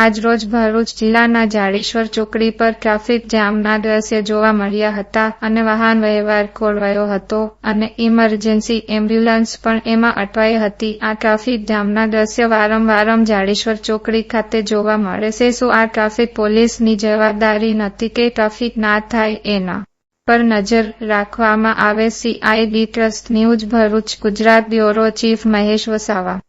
આજરોજ ભરૂચ જિલ્લાના જાડેશ્વર ચોકડી પર ટ્રાફિક જામના દ્રશ્ય જોવા મળ્યા હતા અને વાહન વ્યવહાર ખોરવાયો હતો અને ઇમરજન્સી એમ્બ્યુલન્સ પણ એમાં અટવાઈ હતી. આ ટ્રાફિક જામના દ્રશ્ય વારંવાર જાડેશ્વર ચોકડી ખાતે જોવા મળે છે. શું આ ટ્રાફિક પોલીસની જવાબદારી નથી કે ટ્રાફિક ના થાય એના પર નજર રાખવામાં આવે? CID trust news Bharuch. Gujarat bureau chief Mahesh Vasava.